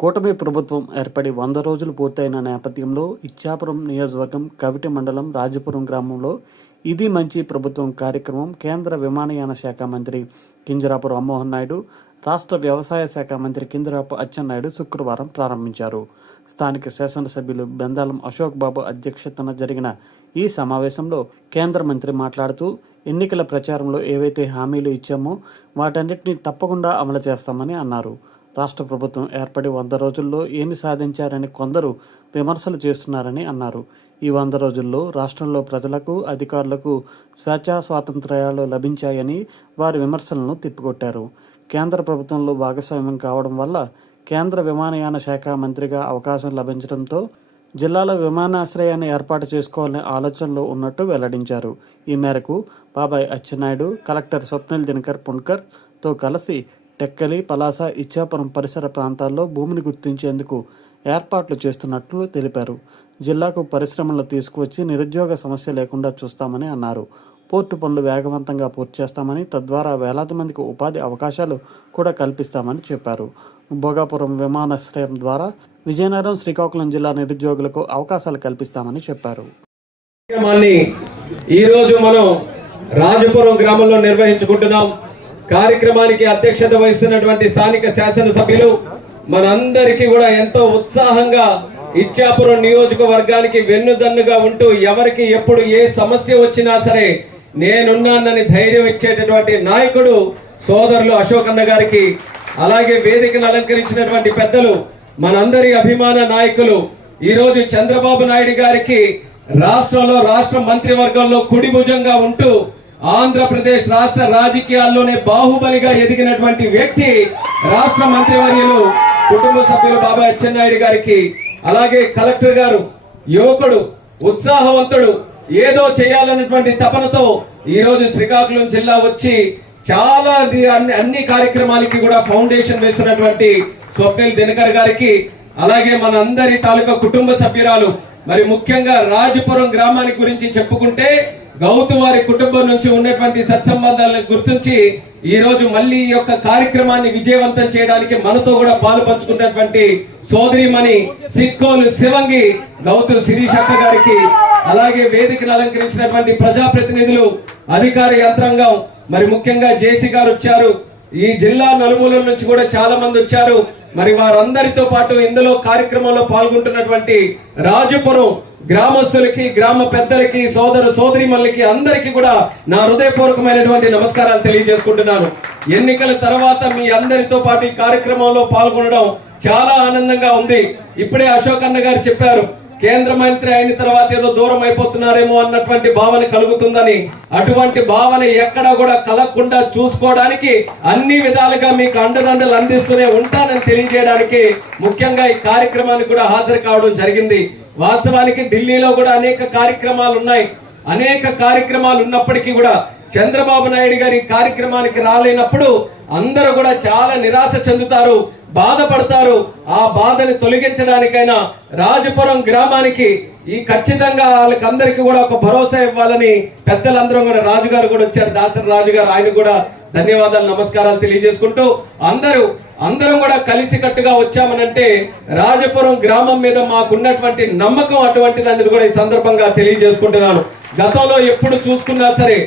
కూటమి ప్రభుత్వం ఏర్పడి 100 రోజులు పూర్తయిన నేపథ్యంలో ఇచ్చాపురం నియోజకవర్గం కవిటి మండలం రాజపురం గ్రామంలో ఇది మంచి ప్రభుత్వం కార్యక్రమం కేంద్ర విమానయాన శాఖ మంత్రి కింజరాపు రామ్మోహన్ నాయుడు, రాష్ట్ర వ్యవసాయ శాఖ మంత్రి కింజరాపు అచ్చెన్నాయుడు శుక్రవారం ప్రారంభించారు. స్థానిక శాసనసభ్యులు బెందాలం అశోక్ బాబు అధ్యక్షతన జరిగిన ఈ సమావేశంలో కేంద్ర మంత్రి మాట్లాడుతూ ఎన్నికల ప్రచారంలో ఏవైతే హామీలు ఇచ్చామో వాటన్నిటిని తప్పకుండా అమలు చేస్తామని అన్నారు. రాష్ట్ర ప్రభుత్వం ఏర్పడి 100 రోజుల్లో ఏమి సాధించారని కొందరు విమర్శలు చేస్తున్నారని అన్నారు. ఈ 100 రోజుల్లో రాష్ట్రంలో ప్రజలకు, అధికారులకు స్వేచ్ఛా స్వాతంత్ర్యాలు లభించాయని వారి విమర్శలను తిప్పికొట్టారు. కేంద్ర ప్రభుత్వంలో భాగస్వామ్యం కావడం వల్ల కేంద్ర విమానయాన శాఖ మంత్రిగా అవకాశం లభించడంతో జిల్లాలో విమానాశ్రయాన్ని ఏర్పాటు చేసుకోవాలనే ఆలోచనలో ఉన్నట్టు వెల్లడించారు. ఈ మేరకు బాబాయ్ అచ్చెన్నాయుడు, కలెక్టర్ స్వప్నిల్ దినకర్ పుణ్కర్తో కలిసి టెక్కలి, పలాస, ఇచ్చాపురం పరిసర ప్రాంతాల్లో భూమిని గుర్తించేందుకు ఏర్పాట్లు చేస్తున్నట్లు తెలిపారు. జిల్లాకు పరిశ్రమలు తీసుకువచ్చి నిరుద్యోగ సమస్య లేకుండా చూస్తామని అన్నారు. పోర్టు పనులు వేగవంతంగా పూర్తి చేస్తామని, తద్వారా వేలాది మందికి ఉపాధి అవకాశాలు కూడా కల్పిస్తామని చెప్పారు. భోగాపురం విమానాశ్రయం ద్వారా విజయనగరం, శ్రీకాకుళం జిల్లా నిరుద్యోగులకు అవకాశాలు కల్పిస్తామని చెప్పారు. ఈరోజు మనం రాజపురం గ్రామంలో నిర్వహించుకుంటున్నాం. కార్యక్రమానికి అధ్యక్షత వహిస్తున్నటువంటి స్థానిక శాసనసభ్యులు మనందరికీ కూడా ఎంతో ఉత్సాహంగా ఇచ్చాపురం నియోజకవర్గానికి వెన్నుదన్నుగా ఉంటూ ఎవరికి ఎప్పుడు ఏ సమస్య వచ్చినా సరే నేనున్నానని ధైర్యం ఇచ్చేటటువంటి నాయకుడు సోదరులు అశోక్ అన్న గారికి, అలాగే వేదికను అలంకరించినటువంటి పెద్దలు మనందరి అభిమాన నాయకులు ఈరోజు చంద్రబాబు నాయుడు గారికి రాష్ట్రంలో రాష్ట్ర మంత్రివర్గంలో కుడి భుజంగా ఉంటూ ఆంధ్రప్రదేశ్ రాష్ట్ర రాజకీయాల్లోనే బాహుబలిగా ఎదిగినటువంటి వ్యక్తి రాష్ట్ర మంత్రివర్యులు కుటుంబ సభ్యులు బాబాయ్ అచ్చెన్నాయుడు గారికి, అలాగే కలెక్టర్ గారు యువకుడు, ఉత్సాహవంతుడు, ఏదో చేయాలన్నటువంటి తపనతో ఈరోజు శ్రీకాకుళం జిల్లా వచ్చి చాలా అన్ని కార్యక్రమాలకి కూడా ఫౌండేషన్ వేస్తున్నటువంటి స్వప్నిల్ దినకర్ గారికి, అలాగే మన అందరి తాలూకా కుటుంబ సభ్యురాలు, మరి ముఖ్యంగా రాజపురం గ్రామానికి గురించి చెప్పుకుంటే గౌతు వారి కుటుంబం నుంచి ఉన్నటువంటి సత్సంబంధాలను గుర్తించి ఈ రోజు మళ్ళీ ఈ యొక్క కార్యక్రమాన్ని విజయవంతం చేయడానికి మనతో కూడా పాలు పంచుకున్నటువంటి సోదరిమణి సిక్కోలు శివంగి గౌతు శిరీషక్క గారికి, అలాగే వేదికను అలంకరించినటువంటి ప్రజాప్రతినిధులు, అధికార యంత్రాంగం, మరి ముఖ్యంగా జేసీ గారు వచ్చారు. ఈ జిల్లా నలుమూలల నుంచి కూడా చాలా మంది వచ్చారు. మరి వారందరితో పాటు ఇందులో కార్యక్రమంలో పాల్గొంటున్నటువంటి రాజపురం గ్రామస్తులకి, గ్రామ పెద్దలకి, సోదరిమణులకి అందరికీ కూడా నా హృదయపూర్వకమైనటువంటి నమస్కారాలు తెలియజేసుకుంటున్నాను. ఎన్నికల తర్వాత మీ అందరితో పాటు ఈ కార్యక్రమంలో పాల్గొనడం చాలా ఆనందంగా ఉంది. ఇప్పుడే అశోక్ అన్న గారు చెప్పారు, కేంద్ర మంత్రి అయిన తర్వాత ఏదో దూరం అయిపోతున్నారేమో అన్నటువంటి భావన కలుగుతుందని. అటువంటి భావన ఎక్కడ కూడా కలగకుండా చూసుకోవడానికి అన్ని విధాలుగా మీకు అండదండలు అందిస్తూనే ఉంటానని తెలియజేయడానికి ముఖ్యంగా ఈ కార్యక్రమానికి కూడా హాజరు కావడం జరిగింది. వాస్తవానికి ఢిల్లీలో కూడా అనేక కార్యక్రమాలు ఉన్నాయి. అనేక కార్యక్రమాలు ఉన్నప్పటికీ కూడా చంద్రబాబు నాయుడు గారి కార్యక్రమానికి రాలేనప్పుడు అందరూ కూడా చాలా నిరాశ చెందుతారు, బాధపడతారు. ఆ బాధని తొలగించడానికైనా రాజపురం గ్రామానికి ఈ ఖచ్చితంగా వాళ్ళకందరికీ కూడా ఒక భరోసా ఇవ్వాలని పెద్దలందరూ కూడా, రాజుగారు కూడా వచ్చారు, దాసరి రాజు గారు, ఆయన కూడా ధన్యవాదాలు, నమస్కారాలు తెలియజేసుకుంటూ అందరం కూడా కలిసికట్టుగా వచ్చామనంటే రాజపురం గ్రామం మీద మాకున్నటువంటి నమ్మకం అటువంటిది అనేది కూడా ఈ సందర్భంగా తెలియజేసుకుంటున్నాను. గతంలో ఎప్పుడు చూసుకున్నా సరే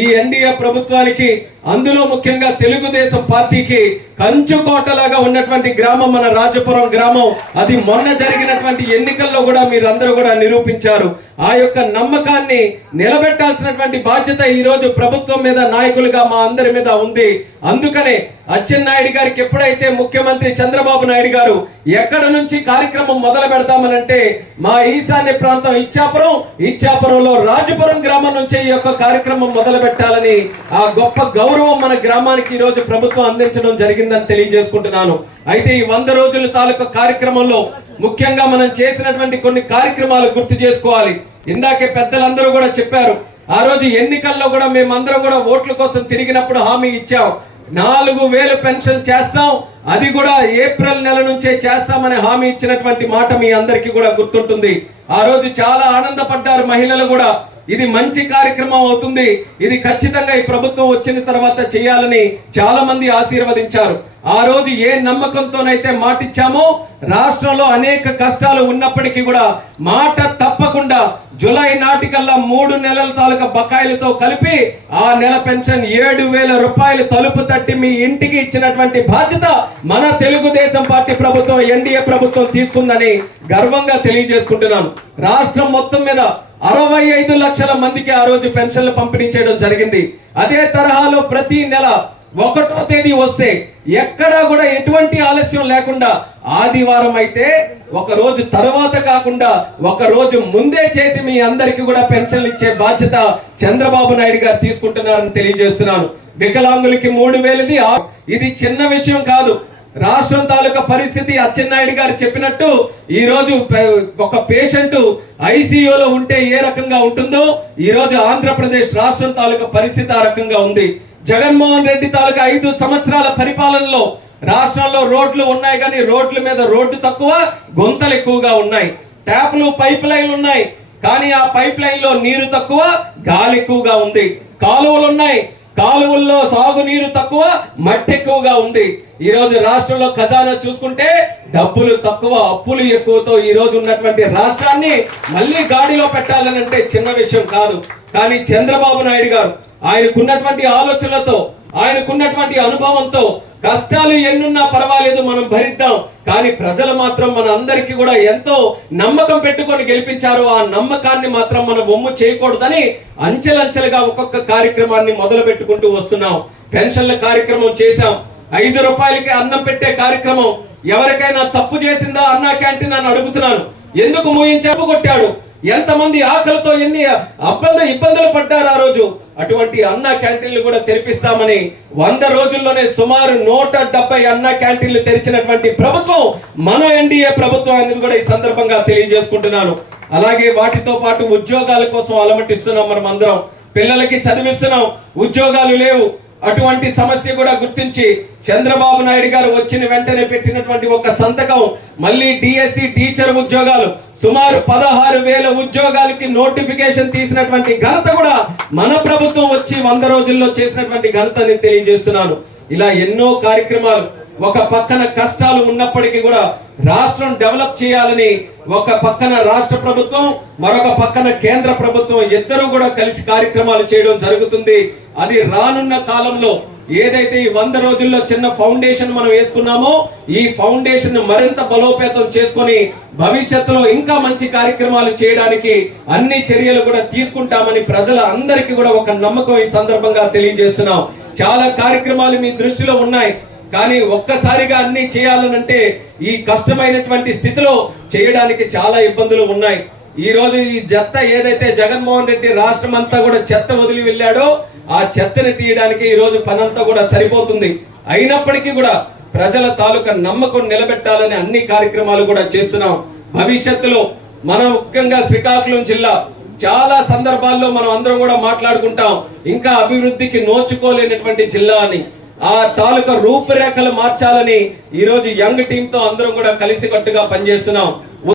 ఈ ఎన్డీఏ ప్రభుత్వానికి, అందులో ముఖ్యంగా తెలుగుదేశం పార్టీకి కంచుకోటలాగా ఉన్నటువంటి గ్రామం మన రాజపురం గ్రామం. అది మొన్న జరిగినటువంటి ఎన్నికల్లో కూడా మీరందరూ కూడా నిరూపించారు. ఆ యొక్క నమ్మకాన్ని నిలబెట్టాల్సినటువంటి బాధ్యత ఈ రోజు ప్రభుత్వం మీద, నాయకులుగా మా అందరి మీద ఉంది. అందుకనే అచ్చెన్నాయుడు గారికి ఎప్పుడైతే ముఖ్యమంత్రి చంద్రబాబు నాయుడు గారు ఎక్కడ నుంచి కార్యక్రమం మొదలు పెడతామనంటే మా ఈశాన్య ప్రాంతం ఇచ్చాపురంలో రాజపురం గ్రామం నుంచి ఈ యొక్క కార్యక్రమం మొదలు పెట్టాలని ఆ గొప్ప గౌరవం మన గ్రామానికి ఈ రోజు ప్రభుత్వం అందించడం జరిగిందని తెలియజేసుకుంటున్నాను. అయితే ఈ 100 రోజుల తాలూకా కార్యక్రమంలో ముఖ్యంగా మనం చేసినటువంటి కొన్ని కార్యక్రమాలు గుర్తు చేసుకోవాలి. ఇందాకే పెద్దలందరూ కూడా చెప్పారు, ఆ రోజు ఎన్నికల్లో కూడా మేమందరం కూడా ఓట్ల కోసం తిరిగినప్పుడు హామీ ఇచ్చాం, 4000 పెన్షన్ చేస్తాం, అది కూడా ఏప్రిల్ నెల నుంచే చేస్తామని హామీ ఇచ్చినటువంటి మాట మీ అందరికీ కూడా గుర్తుంటుంది. ఆ రోజు చాలా ఆనందపడ్డారు మహిళలు కూడా. ఇది మంచి కార్యక్రమం అవుతుంది, ఇది ఖచ్చితంగా ఈ ప్రభుత్వం వచ్చిన తర్వాత చేయాలని చాలా మంది ఆశీర్వదించారు. ఆ రోజు ఏ నమ్మకంతోనైతే మాటిచ్చామో, రాష్ట్రంలో అనేక కష్టాలు ఉన్నప్పటికీ కూడా మాట తప్పకుండా జూలై నాటికల్లా 3 నెలల తాలూకా బకాయిలతో కలిపి ఆ నెల పెన్షన్ 7000 రూపాయలు తలుపు తట్టి మీ ఇంటికి ఇచ్చినటువంటి బాధ్యత మన తెలుగుదేశం పార్టీ ప్రభుత్వం, ఎన్డీఏ ప్రభుత్వం తీసుకుందని గర్వంగా తెలియజేసుకుంటున్నాను. రాష్ట్రం మొత్తం మీద 65 లక్షల మందికి ఆ రోజు పెన్షన్లు పంపిణీ చేయడం జరిగింది. అదే తరహాలో ప్రతి నెల 1వ తేదీ వస్తే ఎక్కడా కూడా ఎటువంటి ఆలస్యం లేకుండా ఆదివారం అయితే ఒక రోజు తర్వాత కాకుండా ఒక రోజు ముందే చేసి మీ అందరికీ కూడా పెన్షన్లు ఇచ్చే బాధ్యత చంద్రబాబు నాయుడు గారు తీసుకుంటున్నారని తెలియజేస్తున్నాను. వికలాంగులకి 3000ది ఇది చిన్న విషయం కాదు. రాష్ట్రం తాలూకా పరిస్థితి అచ్చెన్నాయుడు గారు చెప్పినట్టు ఈ రోజు ఒక పేషెంట్ ఐసీయూలో ఉంటే ఏ రకంగా ఉంటుందో ఈ రోజు ఆంధ్రప్రదేశ్ రాష్ట్రం తాలూకా పరిస్థితి ఆ రకంగా ఉంది. జగన్మోహన్ రెడ్డి తాలూకా 5 సంవత్సరాల పరిపాలనలో రాష్ట్రంలో రోడ్లు ఉన్నాయి, కానీ రోడ్ల మీద రోడ్డు తక్కువ, గుంతలు ఎక్కువగా ఉన్నాయి. ట్యాప్లు పైప్ లైన్లు ఉన్నాయి, కానీ ఆ పైప్ లైన్ లో నీరు తక్కువ, గాలి ఎక్కువగా ఉంది. కాలువలు ఉన్నాయి, కాలువల్లో సాగునీరు తక్కువ, మట్టి ఎక్కువగా ఉంది. ఈ రోజు రాష్ట్రంలో ఖజానా చూసుకుంటే డబ్బులు తక్కువ, అప్పులు ఎక్కువతో ఈ రోజు ఉన్నటువంటి రాష్ట్రాన్ని మళ్ళీ గాడిలో పెట్టాలని అంటే చిన్న విషయం కాదు. కానీ చంద్రబాబు నాయుడు గారు ఆయనకున్నటువంటి ఆలోచనలతో, ఆయనకున్నటువంటి అనుభవంతో కష్టాలు ఎన్నున్నా పర్వాలేదు మనం భరిద్దాం, కానీ ప్రజలు మాత్రం మన అందరికీ కూడా ఎంతో నమ్మకం పెట్టుకొని గెలిపించారు. ఆ నమ్మకాన్ని మాత్రం మనం ఒమ్ము చేయకూడదని అంచెలంచెలుగా ఒక్కొక్క కార్యక్రమాన్ని మొదలు పెట్టుకుంటూ వస్తున్నాం. పెన్షన్ల కార్యక్రమం చేశాం, 5 రూపాయలకి అన్నం పెట్టే కార్యక్రమం. ఎవరికైనా తప్పు చేసిందా అన్నా క్యాంటీన్ అని అడుగుతున్నాను. ఎందుకు మూయించాపు కొట్టాడు, ఎంతమంది ఆకలితో ఎన్ని ఇబ్బందులు పడ్డారు ఆ రోజు. అటువంటి అన్నా క్యాంటీన్లు కూడా తెరిపిస్తామని 100 రోజుల్లోనే సుమారు 170 అన్నా క్యాంటీన్లు తెరిచినటువంటి ప్రభుత్వం మన ఎన్డీఏ ప్రభుత్వం అనేది కూడా ఈ సందర్భంగా తెలియజేసుకుంటున్నాను. అలాగే వాటితో పాటు ఉద్యోగాల కోసం అలమటిస్తున్నాం. మనం అందరం పిల్లలకి చదివిస్తున్నాం, ఉద్యోగాలు లేవు. అటువంటి సమస్య కూడా గుర్తించి చంద్రబాబు నాయుడు గారు వచ్చిన వెంటనే పెట్టినటువంటి ఒక సంతకం, మళ్ళీ డిఎస్సి టీచర్ ఉద్యోగాలు సుమారు 16,000 ఉద్యోగాలకి నోటిఫికేషన్ తీసినటువంటి ఘనత కూడా మన ప్రభుత్వం వచ్చి 100 రోజుల్లో చేసినటువంటి ఘనతని తెలియజేస్తున్నాను. ఇలా ఎన్నో కార్యక్రమాలు. ఒక పక్కన కష్టాలు ఉన్నప్పటికీ కూడా రాష్ట్రం డెవలప్ చేయాలని ఒక పక్కన రాష్ట్ర ప్రభుత్వం, మరొక పక్కన కేంద్ర ప్రభుత్వం ఇద్దరు కూడా కలిసి కార్యక్రమాలు చేయడం జరుగుతుంది. అది రానున్న కాలంలో ఏదైతే ఈ 100 రోజుల్లో చిన్న ఫౌండేషన్ మనం వేసుకున్నామో, ఈ ఫౌండేషన్ మరింత బలోపేతం చేసుకొని భవిష్యత్తులో ఇంకా మంచి కార్యక్రమాలు చేయడానికి అన్ని చర్యలు కూడా తీసుకుంటామని ప్రజల అందరికీ కూడా ఒక నమ్మకం ఈ సందర్భంగా తెలియజేస్తున్నాం. చాలా కార్యక్రమాలు మీ దృష్టిలో ఉన్నాయి, కానీ ఒక్కసారిగా అన్ని చేయాలనంటే ఈ కష్టమైనటువంటి స్థితిలో చేయడానికి చాలా ఇబ్బందులు ఉన్నాయి. ఈ రోజు ఈ చెత్త ఏదైతే జగన్మోహన్ రెడ్డి రాష్ట్రం అంతా కూడా చెత్త వదిలి వెళ్ళాడో, ఆ చెత్తని తీయడానికి ఈ రోజు పనంతా కూడా సరిపోతుంది. అయినప్పటికీ కూడా ప్రజల తాలూకా నమ్మకం నిలబెట్టాలని అన్ని కార్యక్రమాలు కూడా చేస్తున్నాం. భవిష్యత్తులో మనం ముఖ్యంగా శ్రీకాకుళం జిల్లా చాలా సందర్భాల్లో మనం అందరం కూడా మాట్లాడుకుంటాం, ఇంకా అభివృద్ధికి నోచుకోలేనటువంటి జిల్లా అని. ఆ తాలూకా రూపురేఖలు మార్చాలని ఈ రోజు యంగ్ టీమ్ తో అందరం కూడా కలిసికట్టుగా పనిచేస్తున్నాం.